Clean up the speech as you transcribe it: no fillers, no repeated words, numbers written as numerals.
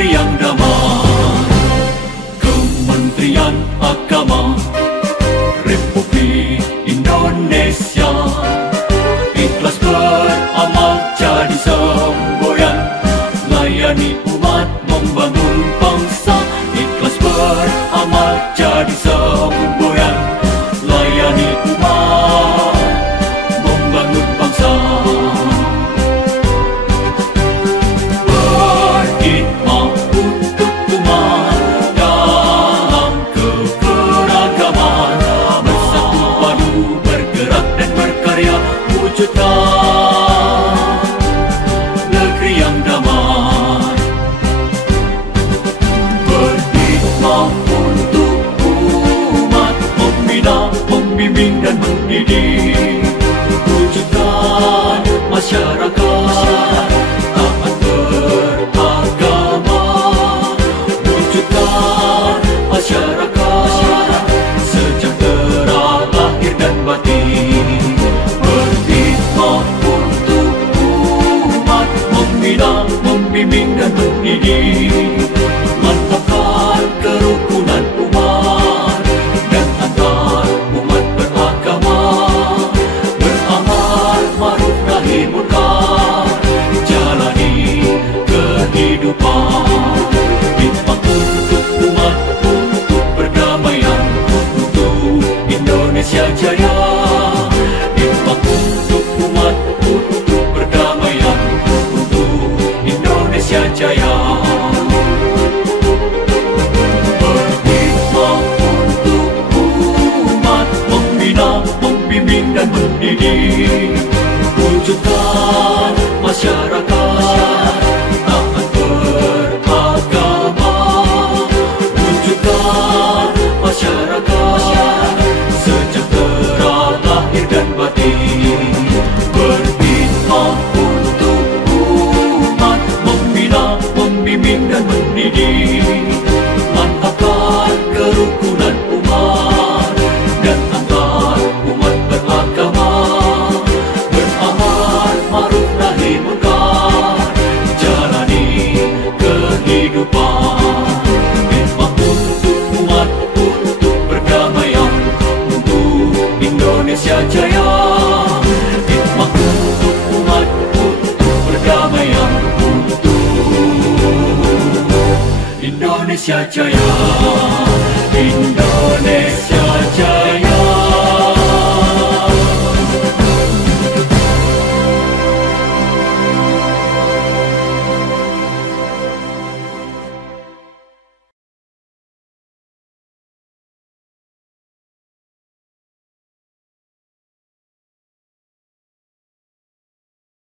negeri yang damai. Kementerian Agama Republik Indonesia ikhlas beramal jadi semboyan, layani umat membangun bangsa. Ikhlas beramal jadi semboyan, layani umat membangun bangsa. Berkhidmat untuk umat dalam keberagaman, bersatu padu bergerak dan berkarya, wujudkan negeri yang damai. Berkhidmat untuk umat, membina, membimbing dan mendidik, wujudkan masyarakat taat beragama, wujudkan masyarakat sejahtera lahir dan batin. Berkhidmat untuk umat, membina, membimbing dan mendidik, mantapkan kerukunan umat dan antar umat beragama, beramal ma'ruf nahi munkar, jalani kehidupan. Khidmat untuk umat, untuk perdamaian, untuk Indonesia Jaya. Khidmat untuk umat, untuk perdamaian, untuk Indonesia Jaya. Berkhidmat untuk umat, membina, membimbing dan mendidik, wujudkan masyarakat taat beragama, wujudkan masyarakat sejahtera lahir dan batin. Berkhidmat untuk umat, membina, membimbing dan mendidik, mantapkan kerukunan umat dan antar umat beragama, beramal ma'ruf nahi munkar, jalani kehidupan. Khidmat untuk umat, untuk perdamaian, untuk Indonesia Jaya. Khidmat untuk umat, untuk perdamaian, untuk Indonesia Jaya. Indonesia